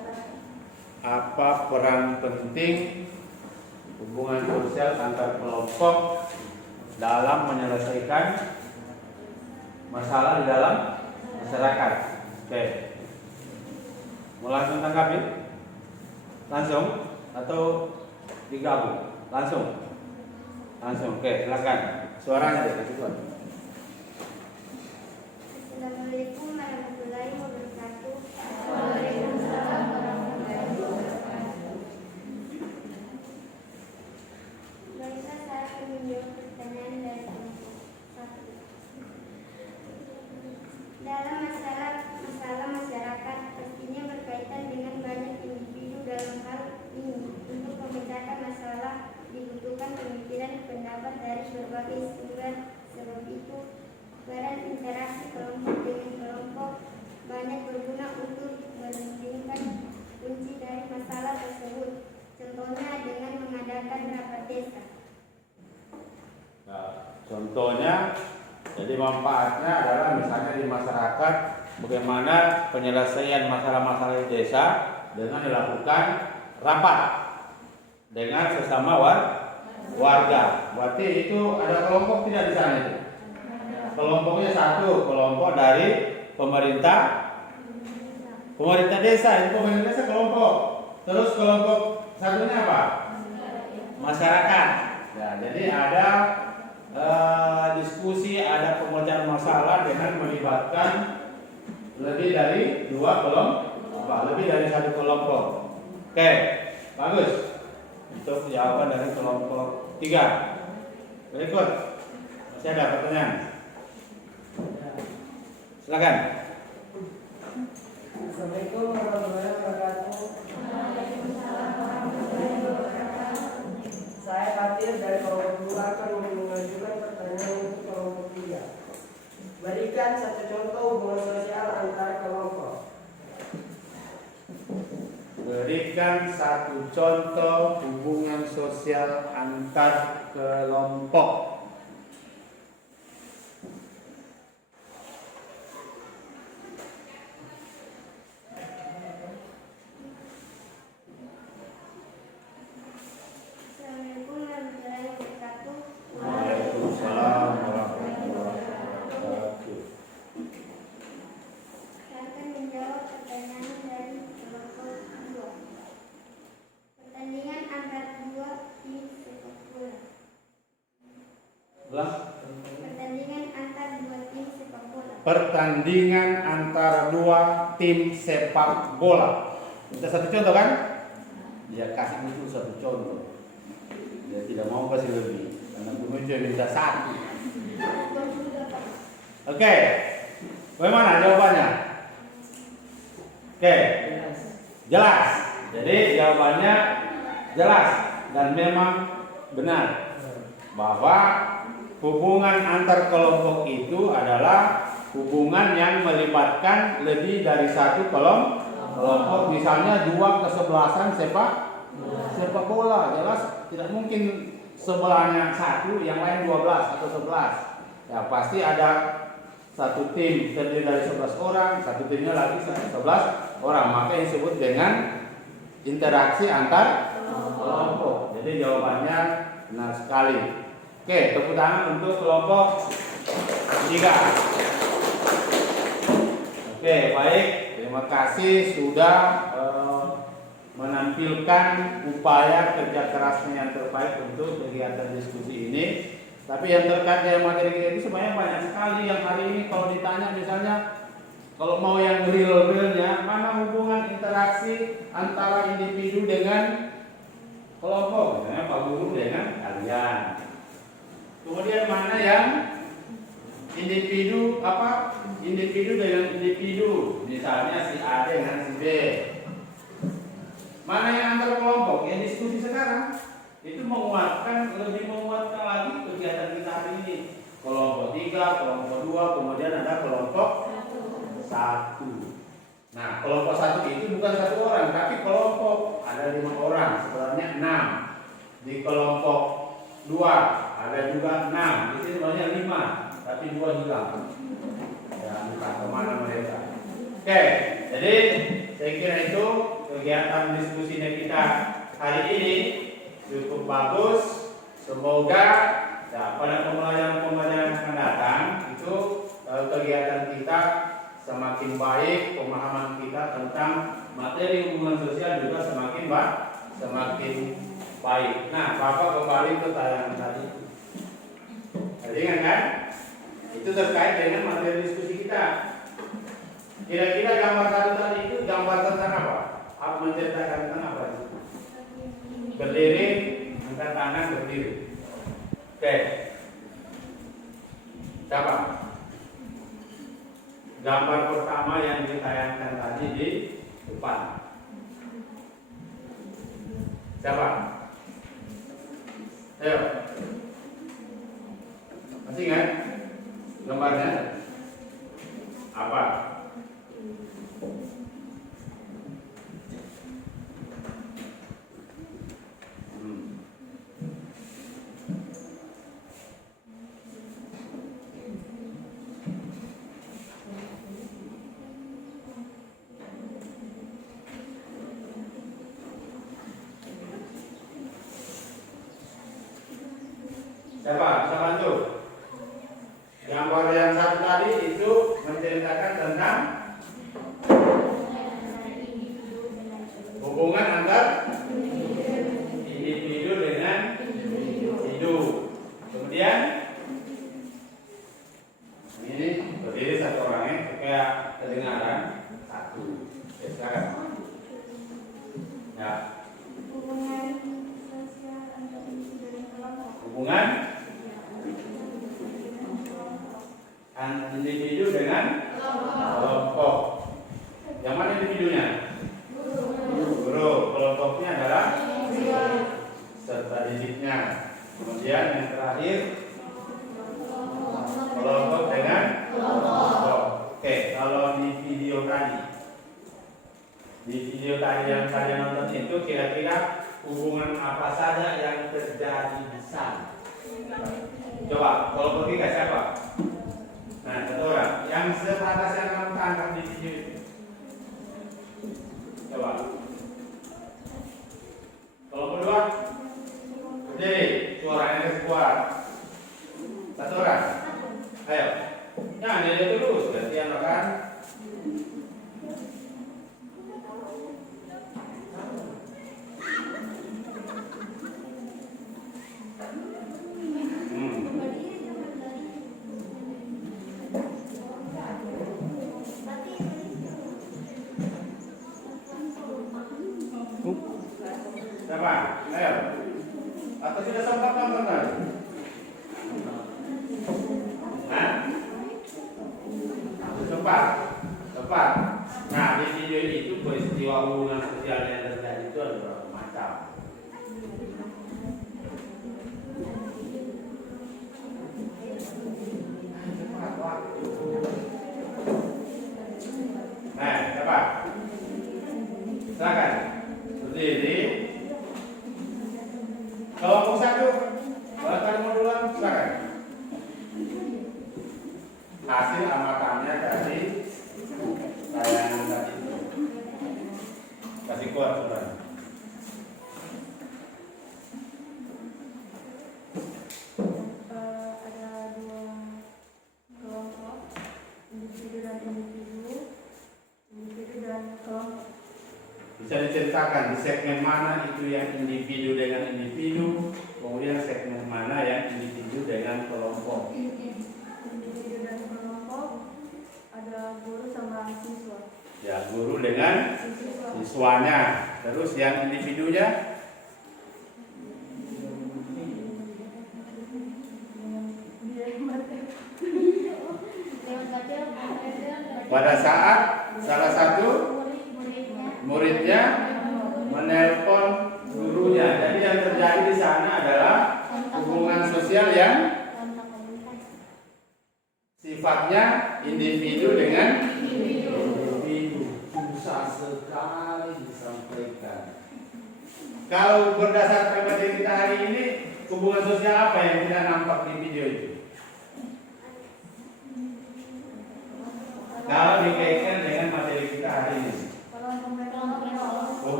apa peran penting hubungan sosial antar kelompok dalam menyelesaikan masalah di dalam masyarakat? Oke. Mau langsung tanggapi? Langsung atau digabung? Langsung. Oke, silakan. Suaranya deh, kasih tuan. Assalamualaikum warahmatullahi wabarakatuh. Waalaikumsalam warahmatullahi wabarakatuh. Baiklah, saya akan menjawab pertanyaan dari kelompok 1. Dalam masalah masyarakat pastinya berkaitan dengan banyak individu. Dalam hal ini, untuk memecahkan masalah dibutuhkan pemikiran pendapat dari berbagai sumber. Sebab itu, peran interaksi kelompok dengan kelompok banyak berguna untuk menemukan kunci dari masalah tersebut. Contohnya dengan mengadakan rapat desa. Nah, contohnya, jadi manfaatnya adalah misalnya di masyarakat bagaimana penyelesaian masalah-masalah di desa dengan dilakukan rapat dengan sesama warga. Berarti itu ada kelompok tidak di sana itu? Kelompoknya satu, kelompok dari pemerintah desa, itu pemerintah desa kelompok. Terus kelompok satunya apa? Masyarakat. Ya, jadi ada diskusi, ada pemecahan masalah dengan melibatkan lebih dari dua kelompok, lebih dari satu kelompok. Oke, bagus. Untuk jawaban dari kelompok 3. Berikut, masih ada pertanyaan? Silakan. Assalamualaikum warahmatullahi wabarakatuh. Waalaikumsalam warahmatullahi wabarakatuh. Saya Fatir dari kelompok 2 akan mengajukan pertanyaan untuk kelompok 3. Berikan satu contoh hubungan sosial antar kelompok. Berikan satu contoh hubungan sosial antar kelompok. Assalamualaikum warahmatullahi wabarakatuh. Waalaikumsalam warahmatullahi wabarakatuh. Saya akan menjawab pertanyaan dari kelompok 2. Pertandingan antar dua tim sepak bola. Ulang. Pertandingan antar dua tim sepak bola. Pertandingan antara dua tim sepak bola. Kita satu contoh kan? Dia kasih itu satu contoh. Dia tidak mau kasih lebih karena pengunjung minta satu. Oke, bagaimana jawabannya? Oke, jelas. Jadi jawabannya jelas dan memang benar bahwa hubungan antar kelompok itu adalah hubungan yang melibatkan lebih dari satu kelompok. Misalnya dua kesebelasan sepak bola, jelas tidak mungkin sebelahnya satu, yang lain 12 atau 11. Ya pasti ada satu tim terdiri dari 11 orang, satu timnya lagi 11 orang. Maka yang disebut dengan interaksi antar kelompok. Jadi jawabannya benar sekali. Oke, tepuk tangan untuk kelompok 3. Oke, baik. Terima kasih sudah menampilkan upaya kerja kerasnya yang terbaik untuk kegiatan diskusi ini. Tapi yang terkait dengan materi kita itu sebenarnya banyak sekali yang hari ini kalau ditanya misalnya kalau mau yang real-realnya, mana hubungan interaksi antara individu dengan kelompok, misalnya Pak Guru dengan kalian. Kemudian mana yang individu dengan individu, misalnya si A dengan si B. Mana yang antar kelompok? Yang diskusi sekarang itu lebih menguatkan lagi kegiatan kita hari ini. Kelompok 3, kelompok 2, kemudian ada kelompok 1. Nah, kelompok 1 itu bukan satu orang, tapi kelompok ada 5 orang, sebenarnya 6. Di kelompok 2 ada juga 6, di sini sebenarnya 5, tapi 2 hilang. Ya, entah kemana mereka. Oke, jadi saya kira itu kegiatan diskusinya kita hari ini cukup bagus. Semoga ya, pada pembelajaran-pembelajaran yang akan datang itu kegiatan kita semakin baik, pemahaman kita tentang materi hubungan sosial juga semakin baik. Nah, Bapak kembali ke tayangan tadi. Ingat kan? Itu terkait dengan materi diskusi kita. Kira-kira gambar satu tadi itu gambar tentang apa? Apa menceritakan tentang apa? Berdiri, angkat tangan, berdiri. Oke. Siapa? Gambar pertama yang ditayangkan tadi di depan. Siapa? Ayo. Masih ingat gambarnya? Apa? Siapa? Bisa bantu? Gambar yang satu tadi itu menceritakan tentang hubungan antar individu dengan individu. Kemudian ini berdiri satu orangnya supaya kedengaran satu. Oke, silakan. Ya. Hubungan sosial antar individu dan kelompok. Hubungan individu dengan kelompok. Yang mana individunya? Guru. Kelompoknya adalah serta didiknya. Kemudian yang terakhir kelompok dengan kelompok. Oke, kalau di video tadi yang kalian nonton itu kira-kira hubungan apa saja yang terjadi di sana? Coba, kalau pergi ke siapa? Nah, satu orang. Yang sebatas yang kamu tangkap di video itu. Coba. Kalau kedua, berdiri, suaranya harus kuat. Satu orang. Ayo. Nah, dia terus, gantian makan. Siapa? Ayo. Atau sudah sempat nonton tadi? Nah, sempat. Nah, di video itu peristiwa hubungan sosial yang terjadi itu ada berapa macam? Nah, siapa? Silakan. Berdiri. Kelompok satu, bakal mau duluan, silakan. Hasil amatannya dari tayangan tadi. Kasih kuat saudara. Ada dua kelompok, individu dan kelompok. Bisa diceritakan di segmen mana itu yang individu dengan individu, kemudian segmen mana yang individu dengan kelompok. Individu dan kelompok ada guru sama siswa. Ya, guru dengan siswanya. Terus yang individunya pada saat salah satu muridnya menelpon gurunya. Jadi yang terjadi di sana adalah hubungan sosial yang sifatnya individu dengan individu. Susah sekali disampaikan. Kalau berdasarkan materi kita hari ini, hubungan sosial apa yang tidak nampak di video itu? Kalau dikaitkan dengan materi kita hari ini,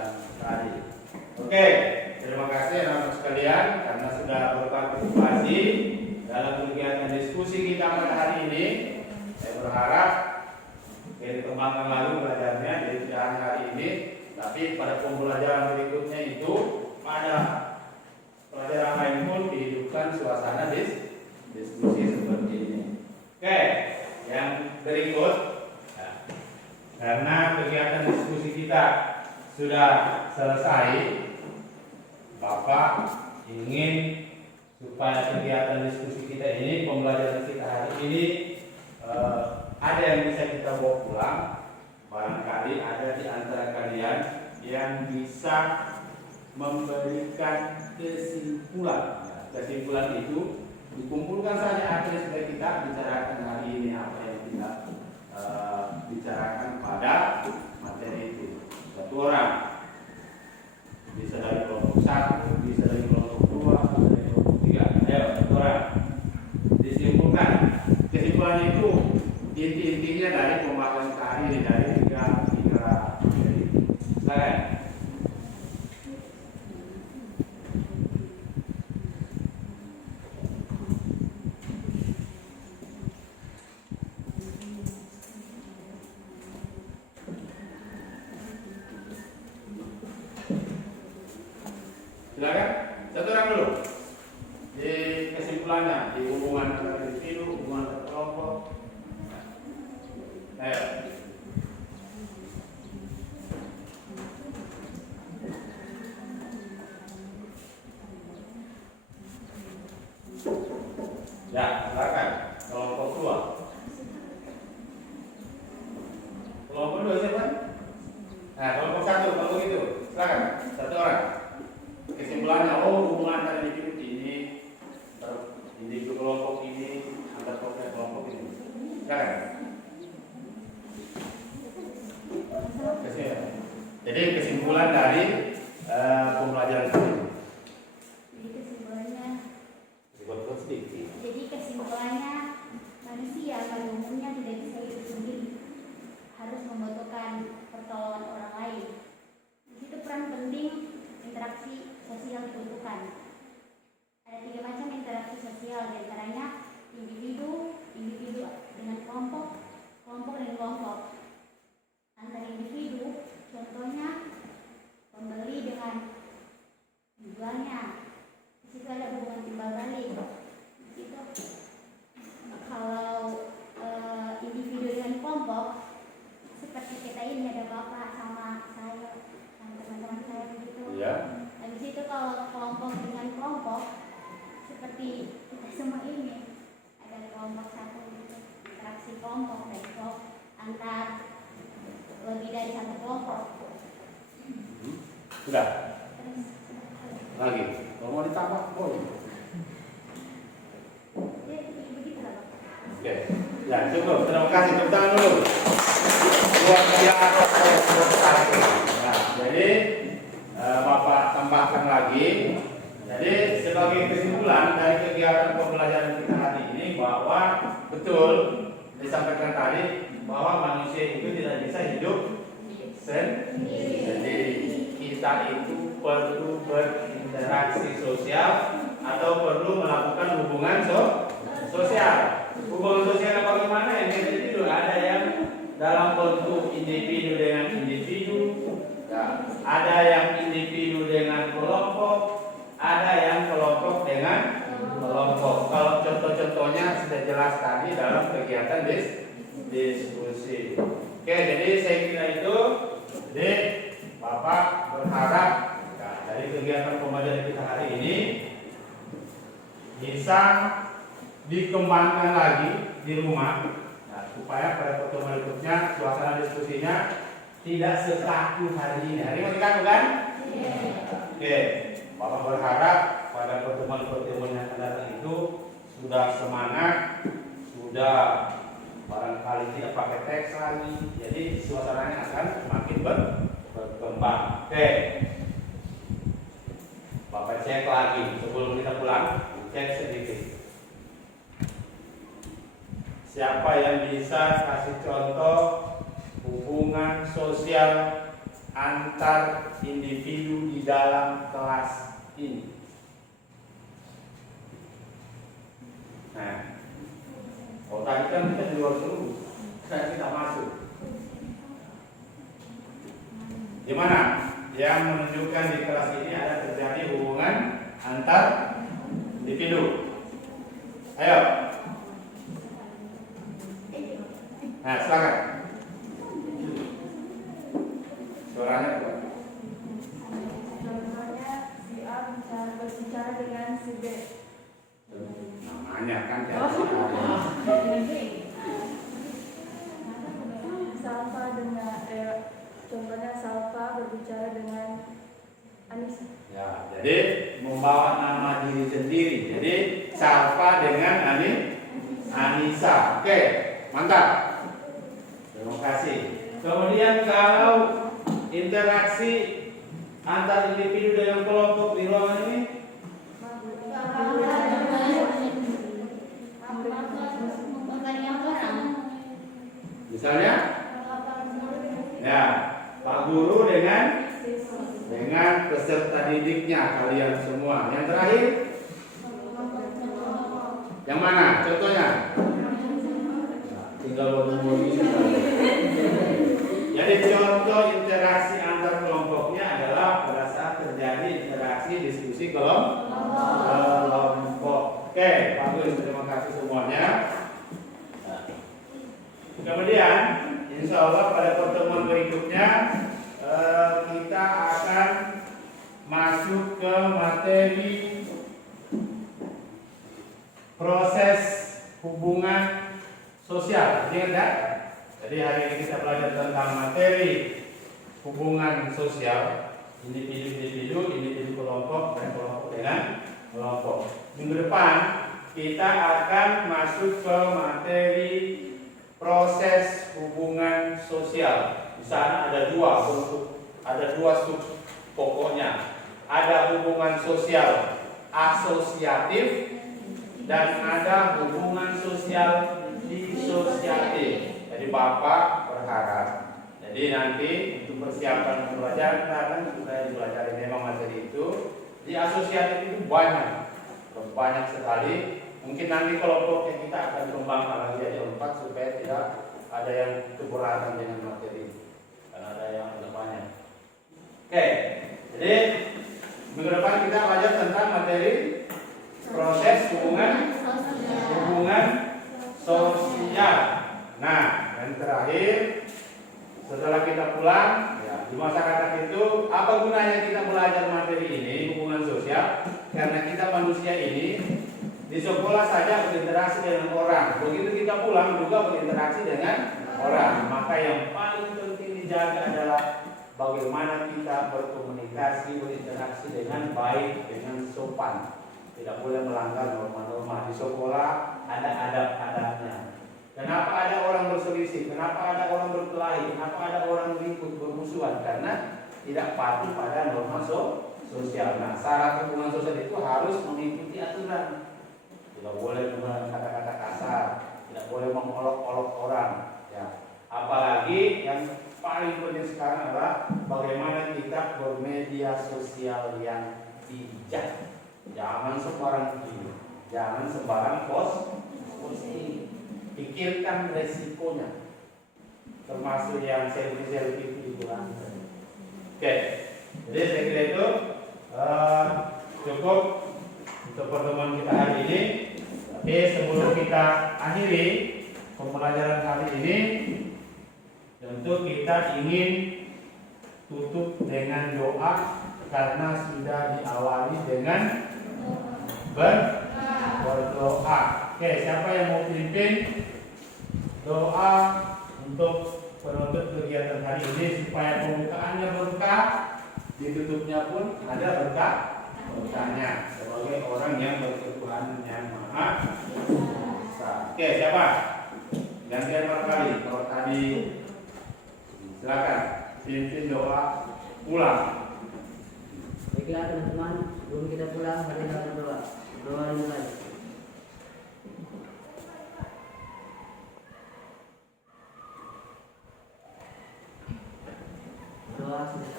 pembelajaran tadi. Oke, terima kasih anak-anak sekalian karena sudah berpartisipasi dalam kegiatan diskusi kita pada hari ini. Saya berharap dikembangkan lagi belajarnya dari tidak hari ini, tapi pada pembelajaran berikutnya itu pada pelajaran lain pun dihidupkan suasana diskusi seperti ini. Oke, yang berikut, karena kegiatan diskusi kita sudah selesai, Bapak ingin supaya kegiatan diskusi kita ini, pembelajaran kita hari ini ada yang bisa kita bawa pulang. Barangkali ada di antara kalian yang bisa memberikan kesimpulan. Kesimpulan itu dikumpulkan saja akhirnya supaya kita bicarakan hari ini apa yang kita bicarakan pada materi itu. Satu orang, bisa dari kelompok 1, bisa dari kelompok 2, bisa dari kelompok 3. Ayo, satu orang. Disimpulkan. Kesimpulannya itu inti-intinya dari pembahasan hari ini dari tiga materi. Silakan. Silakan, satu orang dulu. Di kesimpulannya, di hubungan antara individu, hubungan antara kelompok. Ayo. Ya, silakan. Kelompok 2. Kelompok 2 siapa? Nah, kelompok 1, kalau begitu. Silakan, satu orang. Kesimpulannya, hubungan antara individu ini, individu kelompok ini, antar kelompok ini. Silakan. Jadi kesimpulan dari pembelajaran ini. Jadi kesimpulannya manusia pada umumnya tidak bisa hidup sendiri, harus membutuhkan pertolongan orang lain. Di situ peran penting interaksi sosial dibutuhkan. Ada 3 macam interaksi sosial, diantaranya individu dengan kelompok, kelompok dengan kelompok. Antara individu, contohnya pembeli dengan penjualnya. Di situ ada hubungan timbal balik. Di situ kalau individu dengan kelompok, seperti kita ini ada bapak sama saya, sama teman-teman saya begitu. Ya. Di situ kalau kelompok dengan kelompok, seperti kita semua ini ada kelompok satu gitu, interaksi kelompok dan kelompok antar lebih dari satu kelompok. Sudah. Lagi. Kalau mau ditambah, boleh. Begitu lah, Pak. Oke. Ya, cukup. Terima kasih. Tepuk tangan dulu. Luar biasa. Nah, jadi Bapak tambahkan lagi. Jadi sebagai kesimpulan dari kegiatan pembelajaran kita hari ini bahwa betul disampaikan tadi bahwa manusia itu tidak bisa hidup sendiri. Kita itu perlu berinteraksi sosial atau perlu melakukan hubungan sosial. Hubungan sosial bagaimana? Yang individu ada yang dalam bentuk individu dengan individu, ada yang individu dengan kelompok, ada yang kelompok dengan kelompok. Kalau contoh-contohnya sudah jelas tadi dalam kegiatan diskusi. Oke, jadi saya kira itu. Jadi Bapak berharap dari kegiatan pembelajaran kita hari ini bisa dikembangkan lagi di rumah, supaya pada pertemuan berikutnya suasana diskusinya tidak sekaku hari ini. Hari ini kaku kan? Oke, Bapak berharap pada pertemuan-pertemuan yang akan datang itu sudah semangat, sudah barangkali tidak pakai teks lagi, jadi suasananya akan semakin berkembang. Oke, Bapak cek lagi sebelum kita pulang, cek sedikit. Siapa yang bisa kasih contoh hubungan sosial antar individu di dalam kelas ini. Nah, kalau tadi kan kita di luar seluruh, sekarang kita masuk. Di mana? Yang menunjukkan di kelas ini ada terjadi hubungan antar individu. Ayo. Nah, silakan. Suaranya kuat. Contohnya si A berbicara dengan si B. Namanya kan Salva dengan contohnya Salva berbicara dengan Anissa. ya, jadi membawa nama diri sendiri. Jadi Salva dengan Anissa. Oke, mantap. Terima kasih. Kemudian kalau interaksi antar individu dengan kelompok di ruangan ini, misalnya, ya, Pak Guru dengan peserta didiknya kalian semua. Yang terakhir, yang mana? Contohnya? Tinggal ngomong ini. Jadi contoh interaksi antar kelompoknya adalah pada saat terjadi interaksi diskusi kelompok. Oke, bagus, terima kasih semuanya. Kemudian, insya Allah pada pertemuan berikutnya kita akan masuk ke materi proses hubungan sosial. Ingat ya? Jadi hari ini kita belajar tentang materi hubungan sosial individu kelompok dan kelompok dengan kelompok. Minggu depan kita akan masuk ke materi proses hubungan sosial. Di sana ada dua sub pokoknya. Ada hubungan sosial asosiatif dan ada hubungan sosial disosiatif. Jadi Bapak berharap, jadi nanti untuk persiapan pembelajaran karena kita dipelajari memang materi itu di asosiatif itu banyak sekali. Mungkin nanti kelompoknya kita akan kembangkan lagi jadi 4 supaya tidak ada yang keberatan dengan materi karena ada yang agak banyak. Oke, jadi minggu depan kita belajar tentang materi proses hubungan sosial. Nah, dan terakhir setelah kita pulang ya, di masyarakat itu apa gunanya kita belajar materi ini hubungan sosial? Karena kita manusia ini di sekolah saja berinteraksi dengan orang, begitu kita pulang juga berinteraksi dengan orang. Maka yang paling penting dijaga adalah bagaimana kita berkomunikasi, berinteraksi dengan baik, dengan sopan. Tidak boleh melanggar norma-norma. Di sekolah ada adab-adabnya. Kenapa ada orang berselisih? Kenapa ada orang berkelahi? Kenapa ada orang ribut bermusuhan? Karena tidak patuh pada norma sosial. Nah, syarat hubungan sosial itu harus mengikuti aturan. Tidak boleh menggunakan kata-kata kasar, tidak boleh mengolok-olok orang. Ya. Apalagi yang paling penting sekarang adalah bagaimana kita bermedia sosial yang bijak. Jangan sembarang video, jangan sembarang posting. Pikirkan resikonya, termasuk yang selfie itu. Oke, jadi saya kira itu cukup untuk pertemuan kita hari ini. Oke, sebelum kita akhiri pembelajaran kali ini, tentu kita ingin tutup dengan doa karena sudah diawali dengan berdoa. Oke, siapa yang mau pimpin doa untuk penutup kegiatan hari ini supaya pembukaannya berkah, ditutupnya pun ada berkahnya sebagai orang yang berketuhanan yang maha esa. Oke, siapa? Gantian barangkali. Kalau tadi silakan pimpin doa pulang. Baiklah teman-teman, sebelum kita pulang mari kita berdoa. Berdoa dimulai. Doa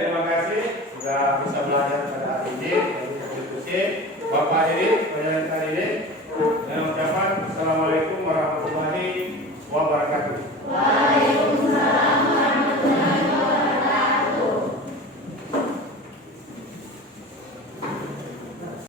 terima kasih sudah bisa belajar pada hari ini. Diskusi Bapak Heri, penyelenggara ini, dengan ucapan Assalamualaikum warahmatullahi wabarakatuh.